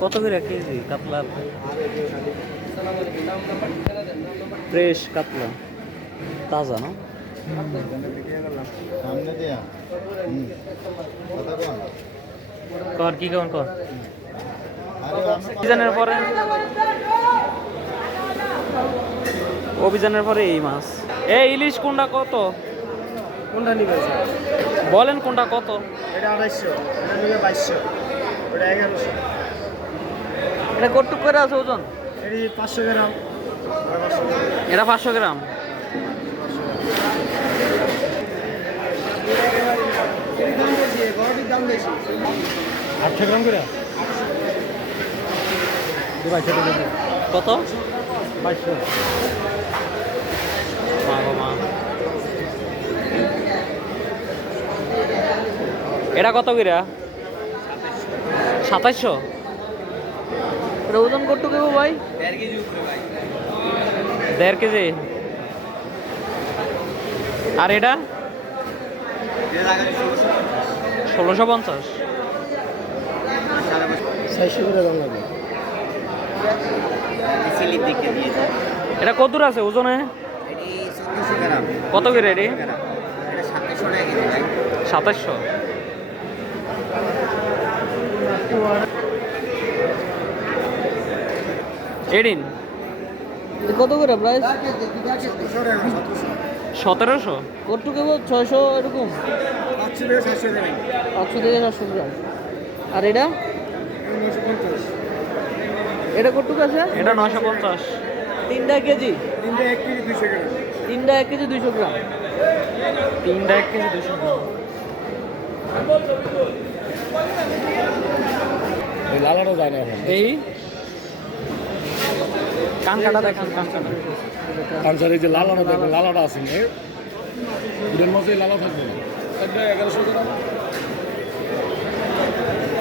কত করে কেজি? কাতলা? ফ্রেশ কাতলা। তাজা না? কর কি কেমন কর? অভিযানের পরে? অভিযানের পরে এই মাছ। এই ইলিশ কোনটা কত? কোনটা নিবে বলেন কোনটা কত? এটা আড়াইশো এটা নিবে বাইশশো ওটা এগারোশো। এটা কটুক করে আছে ওজন? এটি পাঁচশো গ্রাম। ওটা পাঁচশো গ্রাম। এটা পাঁচশো গ্রাম। আটশো গ্রাম করে? কত? বাইশশো। এটা কত করে? সাতাইশশো? এটা ওজন কটুক দেবো ভাই? দেড় কেজি। আর এটা? ষোলোশো পঞ্চাশ। এটা কত আছে ওজনে? কত করে এটি? সাতাশশো। এডিন। কত করে প্রাইস সতেরোশো? কটু কেবল ছয়শো এরকম? পাঁচশো থেকে সাতশো গ্রাম। আর এটা? পঞ্চাশ এটা কটুক আছে? এটা নশো পঞ্চাশ। তিনটা কেজি? তিনটে এক কেজি দুশো গ্রাম। তিনটা এক কেজি দুইশো গ্রাম। তিনটা এক কেজি দুইশো গ্রাম। লালারও যায় না এই? কান কাটা দেখান কান কাটা কারণ এই যে লালাটা দেখবেন লালাটা আছে না? দুধের মাঝে লালা থাকবে এগারোশো গ্রাম।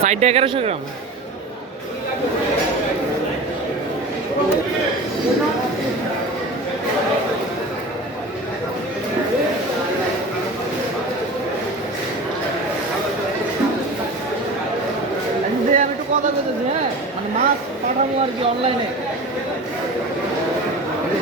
সাইডটা এগারোশো গ্রাম? আমি একটু কথা বলতেছি হ্যাঁ? মানে মাছ পাঠাবো আর কি অনলাইনে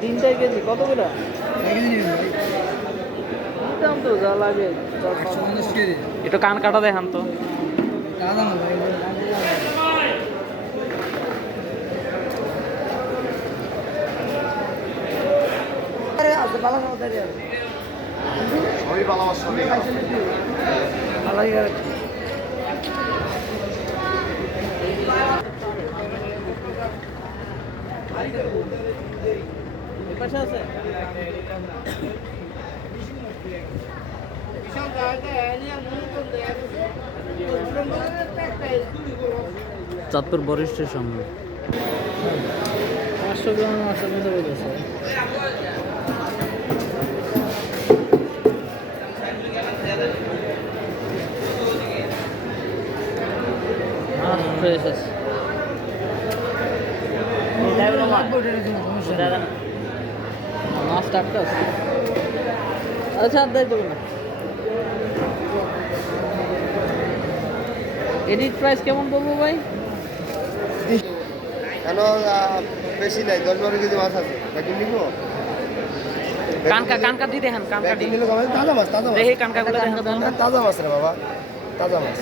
তিনটা কেজি কত করে? দাম তো যা লাগে একটু কান কাটা দেখান তো। সবই ভালো পাশে আছে? চাঁদপুর বড় স্টেশন। পাঁচশো গ্রাম মাছ ফ্রেশ আছে মাছ টাটকা আছে। আচ্ছা আর দেয় দেবো না। এডিট প্রাইস কেমন বলব ভাই? কেন বেশি নাই দশ বারো কেজি মাছ আছে। প্যাকিং নিব? কানকা কানকা দিয়ে দেখেন কানকা নিলে তাজা মাছ তাজা মাছ। দেখি কানকাগুলো দেখেন। তাজা মাছ রে বাবা তাজা মাছ।